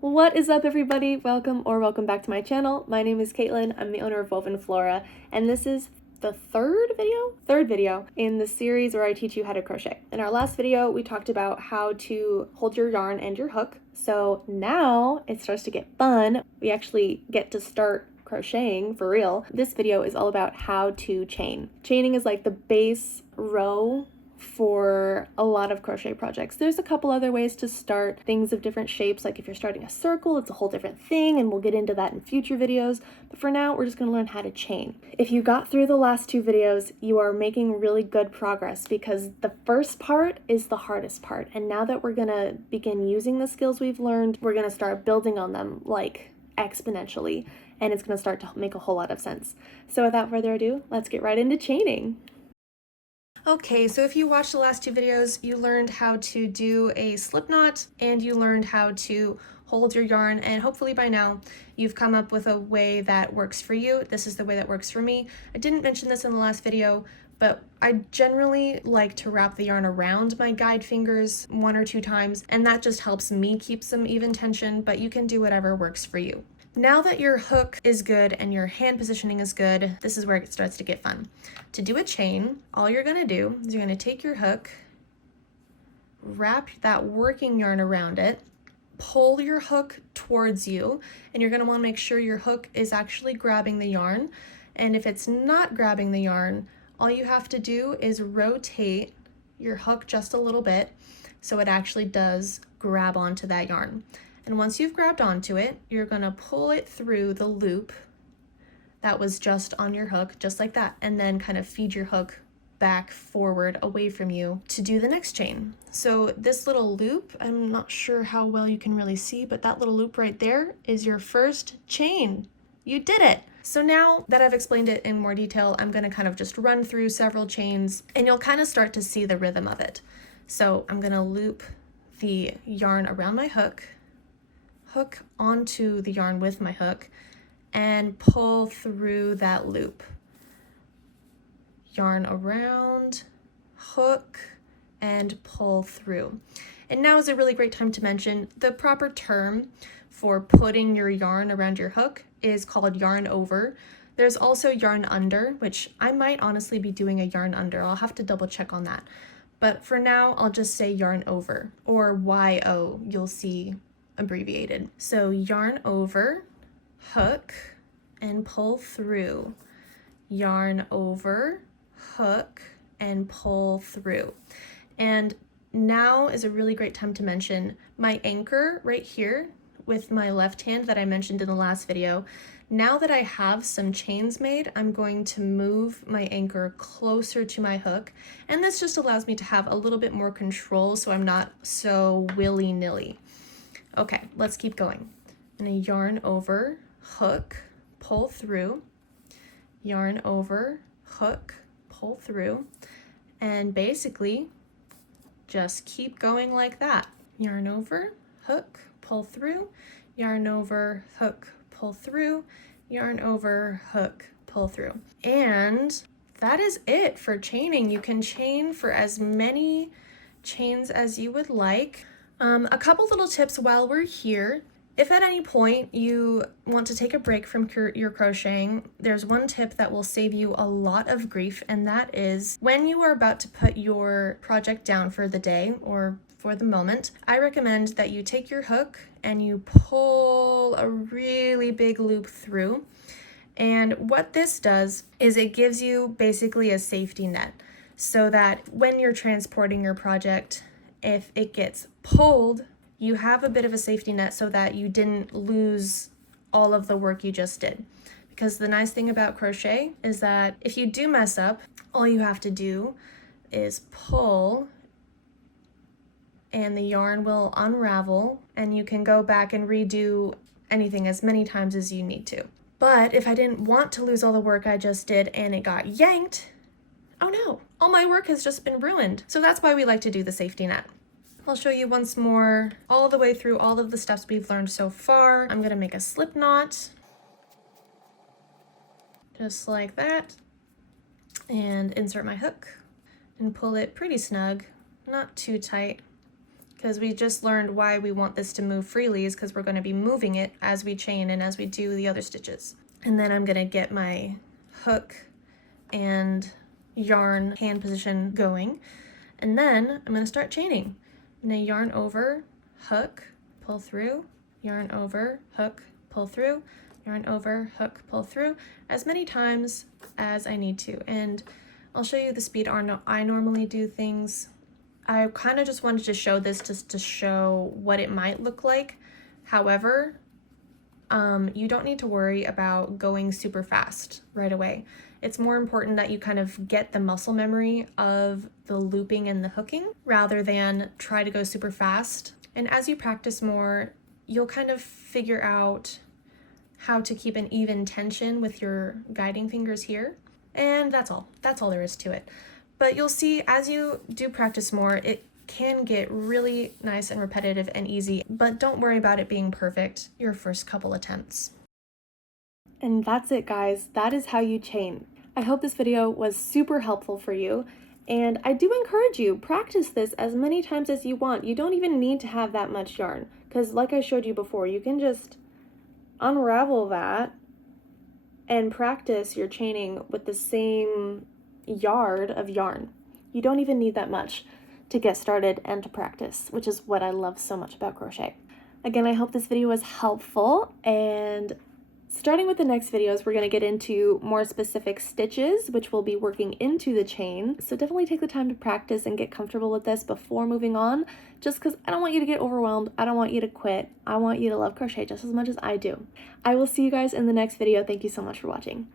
What is up, everybody? Welcome back to my channel. My name is Caitlin. I'm the owner of Woven Flora, and this is the third video in the series where I teach you how to crochet. In our last video, we talked about how to hold your yarn and your hook. So now it starts to get fun. We actually get to start crocheting for real. This video is all about how to chain. Chaining is like the base row for a lot of crochet projects. There's a couple other ways to start things of different shapes, like if you're starting a circle, it's a whole different thing, and we'll get into that in future videos. But for now, we're just going to learn how to chain. If you got through the last two videos, you are making really good progress because the first part is the hardest part. And now that we're going to begin using the skills we've learned, we're going to start building on them like exponentially, and it's going to start to make a whole lot of sense. So without further ado, let's get right into chaining. Okay, so if you watched the last two videos, you learned how to do a slip knot and you learned how to hold your yarn, and hopefully by now you've come up with a way that works for you. This is the way that works for me. I didn't mention this in the last video, but I generally like to wrap the yarn around my guide fingers 1 or 2 times, and that just helps me keep some even tension, but you can do whatever works for you. Now that your hook is good and your hand positioning is good, this is where it starts to get fun. To do a chain, all you're gonna do is you're gonna take your hook, wrap that working yarn around it, pull your hook towards you, and you're gonna wanna make sure your hook is actually grabbing the yarn. And if it's not grabbing the yarn, all you have to do is rotate your hook just a little bit so it actually does grab onto that yarn. And once you've grabbed onto it, you're gonna pull it through the loop that was just on your hook, just like that, and then kind of feed your hook back forward away from you to do the next chain. So this little loop, I'm not sure how well you can really see, but that little loop right there is your first chain. You did it. So now that I've explained it in more detail, I'm gonna kind of just run through several chains and you'll kind of start to see the rhythm of it. So I'm gonna loop the yarn around my hook onto the yarn with my hook, and pull through that loop. Yarn around, hook, and pull through. And now is a really great time to mention the proper term for putting your yarn around your hook is called yarn over. There's also yarn under, which I might honestly be doing a yarn under. I'll have to double check on that. But for now, I'll just say yarn over, or YO, you'll see abbreviated. So yarn over, hook, and pull through. Yarn over, hook, and pull through. And now is a really great time to mention my anchor right here with my left hand that I mentioned in the last video. Now that I have some chains made, I'm going to move my anchor closer to my hook, and this just allows me to have a little bit more control so I'm not so willy-nilly. Okay, let's keep going. I'm gonna yarn over, hook, pull through, yarn over, hook, pull through, and basically just keep going like that. Yarn over, hook, pull through, yarn over, hook, pull through, yarn over, hook, pull through. And that is it for chaining. You can chain for as many chains as you would like. A couple little tips while we're here. If at any point you want to take a break from your crocheting, there's one tip that will save you a lot of grief, and that is when you are about to put your project down for the day or for the moment, I recommend that you take your hook and you pull a really big loop through. And what this does is it gives you basically a safety net so that when you're transporting your project, if it gets pulled, you have a bit of a safety net so that you didn't lose all of the work you just did. Because the nice thing about crochet is that if you do mess up, all you have to do is pull and the yarn will unravel and you can go back and redo anything as many times as you need to. But if I didn't want to lose all the work I just did and it got yanked, oh no, all my work has just been ruined. So that's why we like to do the safety net. I'll show you once more all the way through all of the steps we've learned so far. I'm gonna make a slip knot, just like that, and insert my hook and pull it pretty snug, not too tight, because we just learned why we want this to move freely is because we're going to be moving it as we chain and as we do the other stitches. And then I'm going to get my hook and yarn hand position going, and then I'm going to start chaining. I'm going to yarn over, hook, pull through, yarn over, hook, pull through, yarn over, hook, pull through, as many times as I need to. And I'll show you the speed I normally do things. I kind of just wanted to show this just to show what it might look like. However, you don't need to worry about going super fast right away. It's more important that you kind of get the muscle memory of the looping and the hooking rather than try to go super fast. And as you practice more, you'll kind of figure out how to keep an even tension with your guiding fingers here. And that's all there is to it. But you'll see as you do practice more, it can get really nice and repetitive and easy, but don't worry about it being perfect your first couple attempts. And that's it, guys. That is how you chain. I hope this video was super helpful for you, and I do encourage you, practice this as many times as you want. You don't even need to have that much yarn, because like I showed you before, you can just unravel that and practice your chaining with the same yard of yarn. You don't even need that much to get started and to practice, which is what I love so much about crochet. Again, I hope this video was helpful, and starting with the next videos, we're going to get into more specific stitches, which we'll be working into the chain. So definitely take the time to practice and get comfortable with this before moving on, just because I don't want you to get overwhelmed. I don't want you to quit. I want you to love crochet just as much as I do. I will see you guys in the next video. Thank you so much for watching.